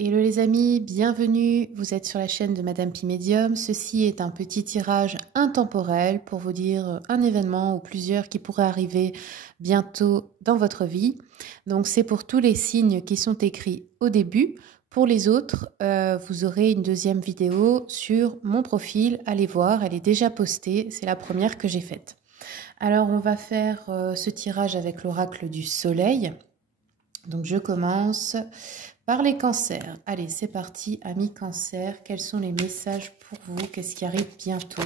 Hello les amis, bienvenue, vous êtes sur la chaîne de Madame Pi Médium. Ceci est un petit tirage intemporel pour vous dire un événement ou plusieurs qui pourraient arriver bientôt dans votre vie. Donc c'est pour tous les signes qui sont écrits au début. Pour les autres, vous aurez une deuxième vidéo sur mon profil. Allez voir, elle est déjà postée, c'est la première que j'ai faite. Alors on va faire ce tirage avec l'oracle du soleil. Donc je commence par les cancers. Allez, c'est parti, amis cancers. Quels sont les messages pour vous? Qu'est-ce qui arrive bientôt?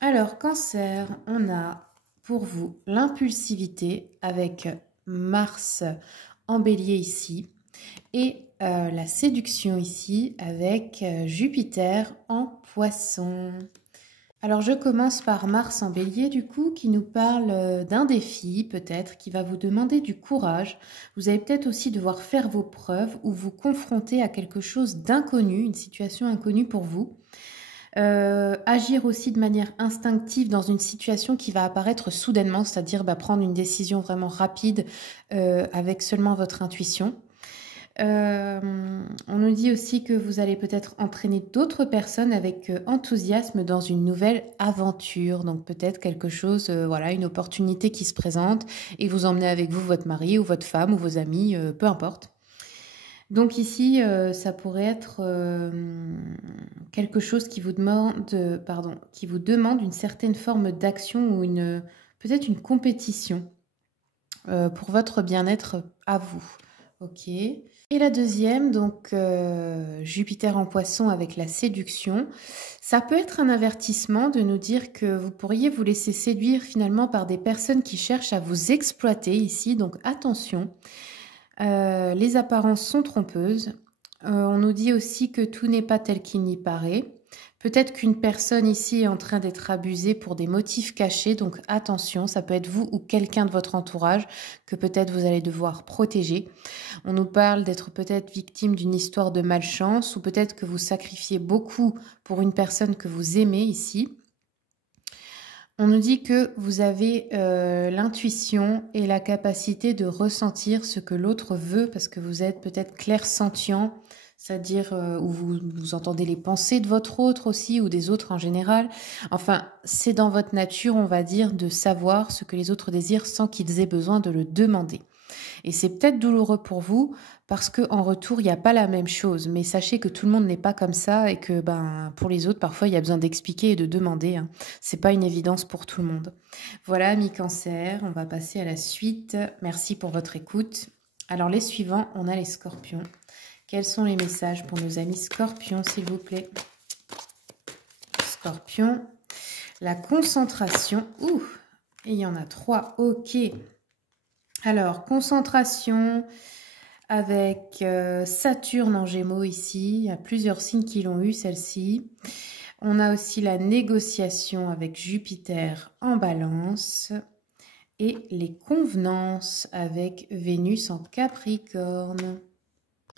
Alors, cancer, on a pour vous l'impulsivité avec Mars en bélier ici. Et la séduction ici avec Jupiter en poisson. Alors je commence par Mars en bélier du coup qui nous parle d'un défi peut-être qui va vous demander du courage. Vous allez peut-être aussi devoir faire vos preuves ou vous confronter à quelque chose d'inconnu, une situation inconnue pour vous. Agir aussi de manière instinctive dans une situation qui va apparaître soudainement, c'est-à-dire prendre une décision vraiment rapide avec seulement votre intuition. On nous dit aussi que vous allez peut-être entraîner d'autres personnes avec enthousiasme dans une nouvelle aventure. Donc peut-être quelque chose, voilà, une opportunité qui se présente et vous emmenez avec vous votre mari ou votre femme ou vos amis, peu importe. Donc ici, ça pourrait être quelque chose qui vous demande, une certaine forme d'action ou peut-être une compétition pour votre bien-être à vous. Ok. Et la deuxième, donc Jupiter en poisson avec la séduction, ça peut être un avertissement de nous dire que vous pourriez vous laisser séduire finalement par des personnes qui cherchent à vous exploiter ici, donc attention, les apparences sont trompeuses. On nous dit aussi que tout n'est pas tel qu'il n'y paraît. Peut-être qu'une personne ici est en train d'être abusée pour des motifs cachés, donc attention, ça peut être vous ou quelqu'un de votre entourage que peut-être vous allez devoir protéger. On nous parle d'être peut-être victime d'une histoire de malchance ou peut-être que vous sacrifiez beaucoup pour une personne que vous aimez ici. On nous dit que vous avez l'intuition et la capacité de ressentir ce que l'autre veut parce que vous êtes peut-être clairsentient, c'est-à-dire où vous entendez les pensées de votre autre aussi ou des autres en général. Enfin, c'est dans votre nature, on va dire, de savoir ce que les autres désirent sans qu'ils aient besoin de le demander. Et c'est peut-être douloureux pour vous parce qu'en retour, il n'y a pas la même chose. Mais sachez que tout le monde n'est pas comme ça et que pour les autres, parfois, il y a besoin d'expliquer et de demander. Hein. Ce n'est pas une évidence pour tout le monde. Voilà, amis cancer, on va passer à la suite. Merci pour votre écoute. Alors, les suivants, on a les scorpions. Quels sont les messages pour nos amis scorpions, s'il vous plaît? Scorpion, la concentration. Ouh, et il y en a 3. Ok. Alors, concentration avec Saturne en Gémeaux ici. Il y a plusieurs signes qui l'ont eu, celle-ci. On a aussi la négociation avec Jupiter en Balance. Et les convenances avec Vénus en Capricorne.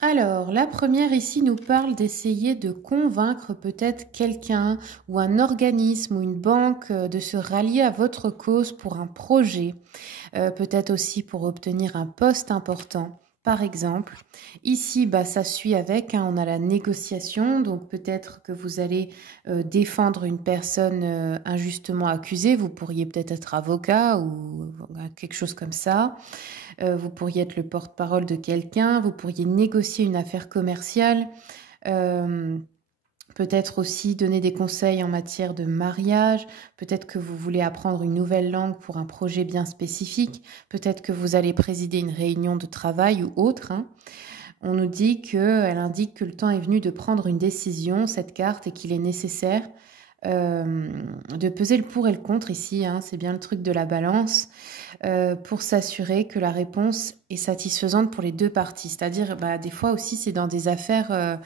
Alors, la première ici nous parle d'essayer de convaincre peut-être quelqu'un ou un organisme ou une banque de se rallier à votre cause pour un projet, peut-être aussi pour obtenir un poste important. Par exemple, ici, ça suit avec, on a la négociation, donc peut-être que vous allez défendre une personne injustement accusée, vous pourriez peut-être être avocat ou quelque chose comme ça. Vous pourriez être le porte-parole de quelqu'un, vous pourriez négocier une affaire commerciale, peut-être aussi donner des conseils en matière de mariage, peut-être que vous voulez apprendre une nouvelle langue pour un projet bien spécifique, peut-être que vous allez présider une réunion de travail ou autre. Hein. On nous dit qu'elle indique que le temps est venu de prendre une décision, cette carte, et qu'il est nécessaire de peser le pour et le contre ici, hein, c'est bien le truc de la balance, pour s'assurer que la réponse est satisfaisante pour les deux parties. C'est-à-dire, des fois aussi, c'est dans des affaires,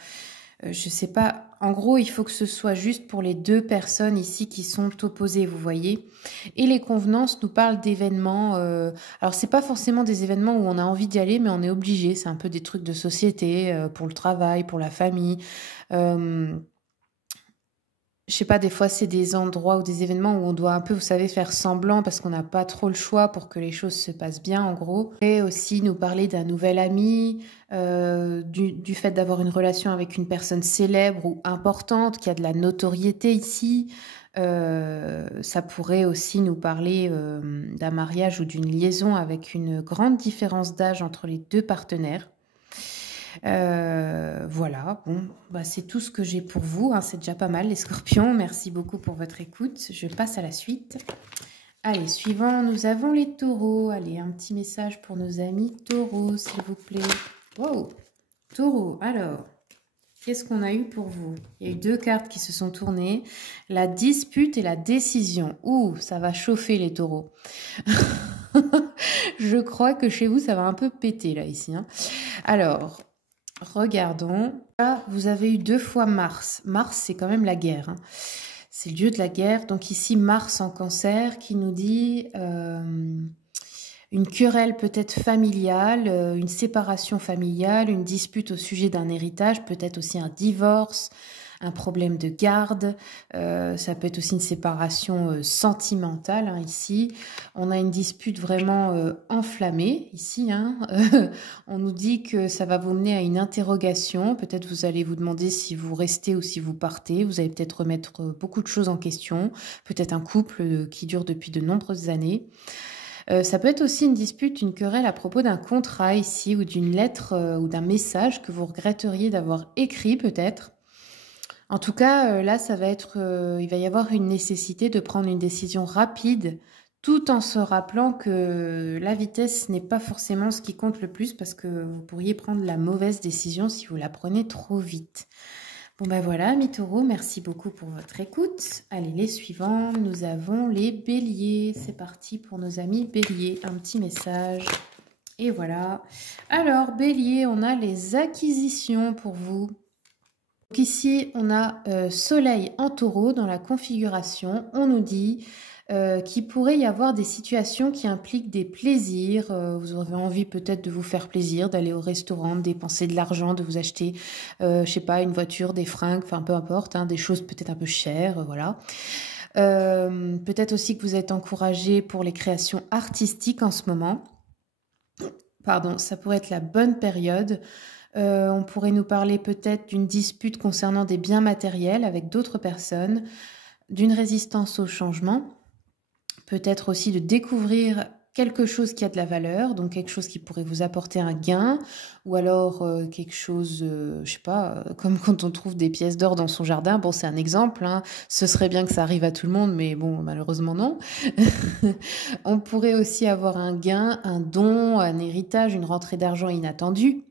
je sais pas, en gros, il faut que ce soit juste pour les deux personnes ici qui sont opposées, vous voyez. Et les convenances nous parlent d'événements, alors c'est pas forcément des événements où on a envie d'y aller, mais on est obligé, c'est un peu des trucs de société, pour le travail, pour la famille, Je sais pas, des fois, c'est des endroits ou des événements où on doit un peu, vous savez, faire semblant parce qu'on n'a pas trop le choix pour que les choses se passent bien, en gros. Et aussi nous parler d'un nouvel ami, du fait d'avoir une relation avec une personne célèbre ou importante, qui a de la notoriété ici. Ça pourrait aussi nous parler d'un mariage ou d'une liaison avec une grande différence d'âge entre les deux partenaires. Voilà, bon, bah, c'est tout ce que j'ai pour vous, hein, c'est déjà pas mal les scorpions. Merci beaucoup pour votre écoute. Je passe à la suite. Allez, suivant, nous avons les taureaux. Allez, un petit message pour nos amis taureaux, s'il vous plaît. Wow, taureau, alors, qu'est-ce qu'on a eu pour vous? Il y a eu 2 cartes qui se sont tournées. La dispute et la décision. Ouh, ça va chauffer les taureaux. Je crois que chez vous, ça va un peu péter là, ici, hein. Alors, regardons. Là, vous avez eu 2 fois Mars. Mars, c'est quand même la guerre, hein. C'est le dieu de la guerre. Donc ici, Mars en cancer qui nous dit une querelle peut-être familiale, une séparation familiale, une dispute au sujet d'un héritage, peut-être aussi un divorce, un problème de garde. Ça peut être aussi une séparation sentimentale, hein, ici. On a une dispute vraiment enflammée ici, hein. On nous dit que ça va vous mener à une interrogation. Peut-être vous allez vous demander si vous restez ou si vous partez. Vous allez peut-être remettre beaucoup de choses en question. Peut-être un couple qui dure depuis de nombreuses années. Ça peut être aussi une dispute, une querelle à propos d'un contrat ici ou d'une lettre ou d'un message que vous regretteriez d'avoir écrit peut-être. En tout cas, là, ça va être, il va y avoir une nécessité de prendre une décision rapide, tout en se rappelant que la vitesse n'est pas forcément ce qui compte le plus parce que vous pourriez prendre la mauvaise décision si vous la prenez trop vite. Bon ben voilà, amis taureaux, merci beaucoup pour votre écoute. Allez, les suivants, nous avons les béliers. C'est parti pour nos amis béliers. Un petit message. Et voilà. Alors, bélier, on a les acquisitions pour vous. Donc ici, on a Soleil en taureau dans la configuration. On nous dit qu'il pourrait y avoir des situations qui impliquent des plaisirs. Vous aurez envie peut-être de vous faire plaisir, d'aller au restaurant, de dépenser de l'argent, de vous acheter, je sais pas, une voiture, des fringues, enfin peu importe, hein, des choses peut-être un peu chères, voilà. Peut-être aussi que vous êtes encouragé pour les créations artistiques en ce moment. Pardon, ça pourrait être la bonne période. On pourrait nous parler peut-être d'une dispute concernant des biens matériels avec d'autres personnes, d'une résistance au changement, peut-être aussi de découvrir quelque chose qui a de la valeur, donc quelque chose qui pourrait vous apporter un gain, ou alors quelque chose, je sais pas, comme quand on trouve des pièces d'or dans son jardin. Bon, c'est un exemple, hein. Ce serait bien que ça arrive à tout le monde, mais bon, malheureusement non. On pourrait aussi avoir un gain, un don, un héritage, une rentrée d'argent inattendue.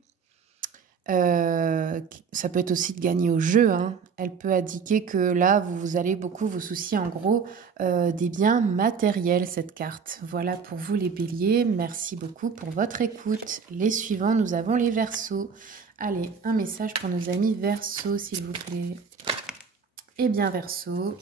Ça peut être aussi de gagner au jeu, hein. Elle peut indiquer que là, vous allez beaucoup vous soucier en gros des biens matériels, cette carte. Voilà pour vous les béliers. Merci beaucoup pour votre écoute. Les suivants, nous avons les verseaux. Allez, un message pour nos amis verseaux, s'il vous plaît. Eh bien, verseaux,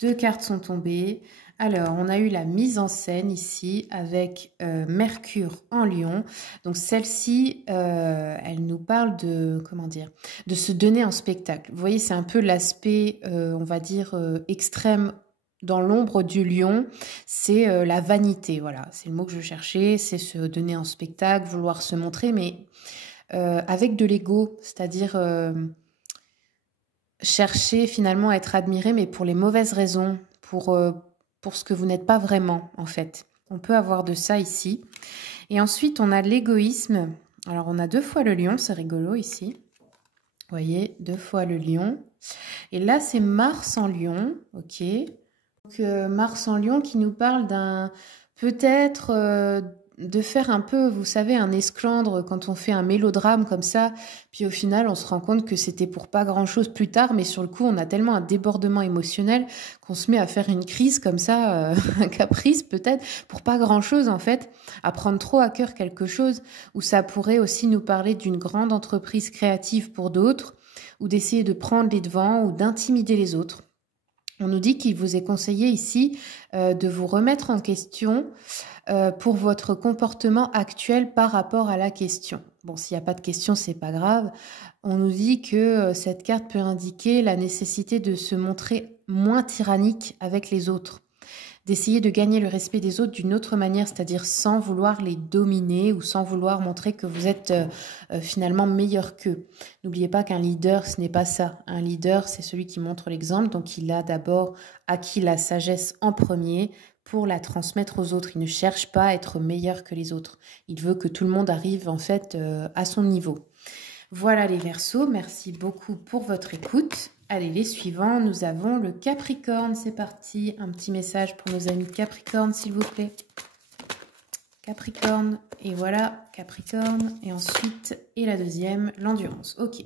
2 cartes sont tombées. Alors, on a eu la mise en scène ici avec Mercure en Lion. Donc, celle-ci, elle nous parle de, comment dire, de se donner en spectacle. Vous voyez, c'est un peu l'aspect, on va dire, extrême dans l'ombre du lion. C'est la vanité, voilà. C'est le mot que je cherchais. C'est se donner en spectacle, vouloir se montrer, mais avec de l'ego, c'est-à-dire chercher finalement à être admiré, mais pour les mauvaises raisons, pour ce que vous n'êtes pas vraiment, en fait. On peut avoir de ça ici. Et ensuite, on a l'égoïsme. Alors, on a 2 fois le lion, c'est rigolo ici. Vous voyez, 2 fois le lion. Et là, c'est Mars en lion, ok. Donc, Mars en lion qui nous parle d'un... Peut-être de faire un peu, vous savez, un esclandre quand on fait un mélodrame comme ça, puis au final on se rend compte que c'était pour pas grand-chose plus tard, mais sur le coup on a tellement un débordement émotionnel qu'on se met à faire une crise comme ça, un caprice peut-être, pour pas grand-chose en fait, à prendre trop à cœur quelque chose, où ça pourrait aussi nous parler d'une grande entreprise créative pour d'autres, ou d'essayer de prendre les devants, ou d'intimider les autres. On nous dit qu'il vous est conseillé ici de vous remettre en question pour votre comportement actuel par rapport à la question. Bon, s'il n'y a pas de question, c'est pas grave. On nous dit que cette carte peut indiquer la nécessité de se montrer moins tyrannique avec les autres, d'essayer de gagner le respect des autres d'une autre manière, c'est-à-dire sans vouloir les dominer ou sans vouloir montrer que vous êtes finalement meilleur qu'eux. N'oubliez pas qu'un leader, ce n'est pas ça. Un leader, c'est celui qui montre l'exemple, donc il a d'abord acquis la sagesse en premier pour la transmettre aux autres. Il ne cherche pas à être meilleur que les autres. Il veut que tout le monde arrive en fait à son niveau. Voilà les Verseaux, merci beaucoup pour votre écoute. Allez, les suivants, nous avons le Capricorne, c'est parti. Un petit message pour nos amis Capricorne, s'il vous plaît. Capricorne, et voilà, Capricorne, et ensuite, et la deuxième, l'endurance. Ok,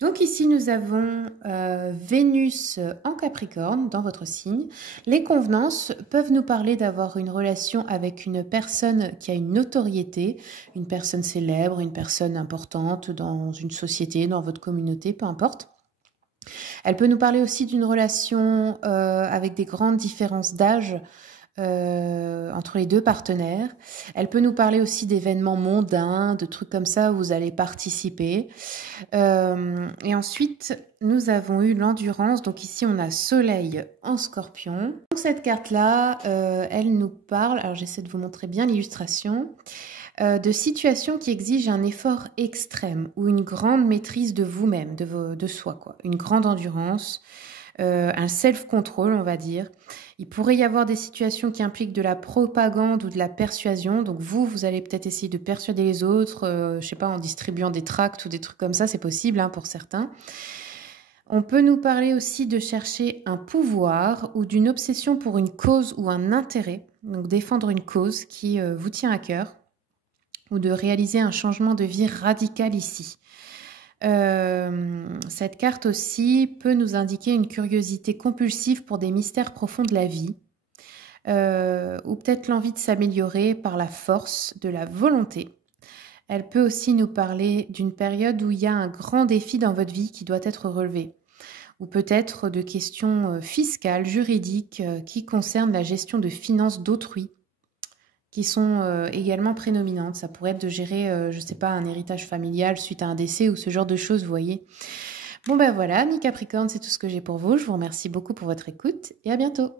donc ici nous avons Vénus en Capricorne, dans votre signe. Les convenances peuvent nous parler d'avoir une relation avec une personne qui a une notoriété, une personne célèbre, une personne importante dans une société, dans votre communauté, peu importe. Elle peut nous parler aussi d'une relation avec des grandes différences d'âge entre les deux partenaires. Elle peut nous parler aussi d'événements mondains, de trucs comme ça où vous allez participer. Et ensuite, nous avons eu l'endurance. Donc ici, on a Soleil en Scorpion. Donc cette carte-là, elle nous parle, alors j'essaie de vous montrer bien l'illustration, de situations qui exigent un effort extrême ou une grande maîtrise de vous-même, de soi, quoi. Une grande endurance, un self-control, on va dire. Il pourrait y avoir des situations qui impliquent de la propagande ou de la persuasion. Donc vous allez peut-être essayer de persuader les autres, je sais pas, en distribuant des tracts ou des trucs comme ça, c'est possible hein, pour certains. On peut nous parler aussi de chercher un pouvoir ou d'une obsession pour une cause ou un intérêt. Donc défendre une cause qui vous tient à cœur, ou de réaliser un changement de vie radical ici. Cette carte aussi peut nous indiquer une curiosité compulsive pour des mystères profonds de la vie, ou peut-être l'envie de s'améliorer par la force de la volonté. Elle peut aussi nous parler d'une période où il y a un grand défi dans votre vie qui doit être relevé, ou peut-être de questions fiscales, juridiques, qui concernent la gestion de finances d'autrui, qui sont également prédominantes. Ça pourrait être de gérer, je ne sais pas, un héritage familial suite à un décès ou ce genre de choses, vous voyez. Bon ben voilà, mi Capricorne, c'est tout ce que j'ai pour vous. Je vous remercie beaucoup pour votre écoute et à bientôt.